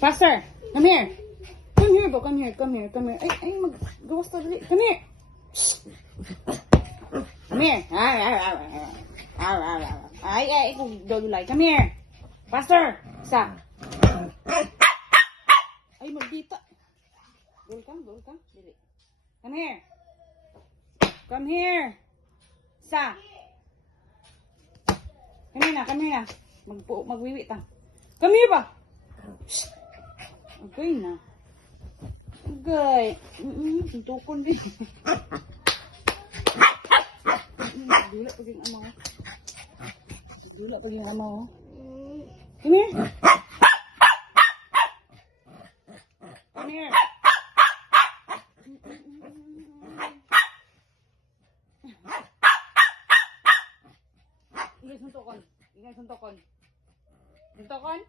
Faster. Come here. Come here, Bo. Come here. Come here. Come here. Ay, mag-gawas to dali. Come here. Come here. Ay, kung dodulay. Come here. Faster. Isa. Ay, maldita. Dul ka. Dili. Come here. Come here. Isa. Come here na. Magwiwi ta. Come here ba? Okay na. Okay. Tuntukon din. Dula pag yung ama ko. Dula pag yung ama ko. Come here. Come here. Ingay suntukon. Ingay suntukon. Suntukon?